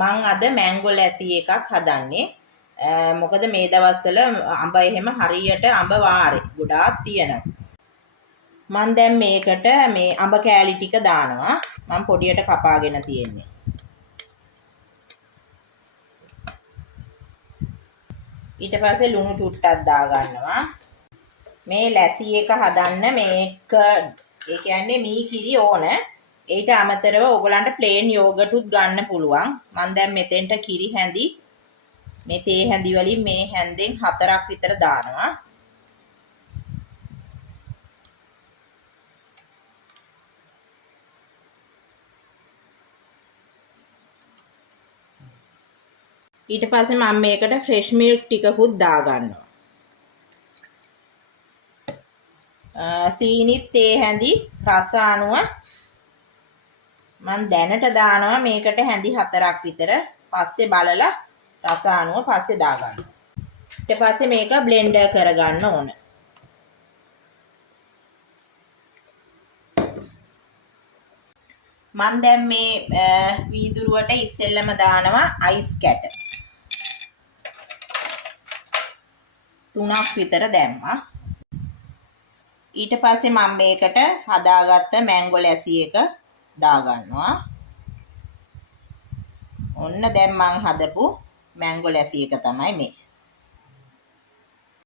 මං අද මැංගෝ ලැසි එකක් හදන්නේ. මොකද මේ දවස්වල අඹ එහෙම හරියට අඹ වාරේ ගොඩාක් තියෙනවා. මං දැන් මේකට මේ අඹ කෑලි ටික දානවා. මං පොඩියට කපාගෙන තියෙන්නේ. ඊට පස්සේ ලුණු චුට්ටක් දා ගන්නවා. මේ ලැසි එක හදන්න මේක ඒ කියන්නේ මී කිරි ඕන. ඊට අමතරව ඕගලන්ට ප්ලේන් යෝගටුත් ගන්න පුළුවන්. මම දැන් මෙතෙන්ට කිරි හැඳි මේ තේ හැඳි වලින් මේ හැන්දෙන් 4ක් විතර දානවා. ඊට පස්සේ මම මේකට ෆ්‍රෙෂ් මිල්ක් ටිකකුත් දා ගන්නවා. සීනිත් තේ හැඳි රස අනුව මම දැනට දානවා මේකට හැඳි 4ක් විතර. පස්සේ බලලා රස අනුව පස්සේ දා ගන්නවා. ඊට පස්සේ මේක බ්ලෙන්ඩර් කරගන්න ඕන. මම දැන් මේ වීදුරුවට ඉස්සෙල්ලම දානවා අයිස් කැට. 3ක් විතර දැම්මා. ඊට පස්සේ මම මේකට හදාගත්ත මැංගෝ ලැසි එක දා ගන්නවා. ඔන්න දැන් මං හදපු මැංගෝ ලැසි එක තමයි මේ.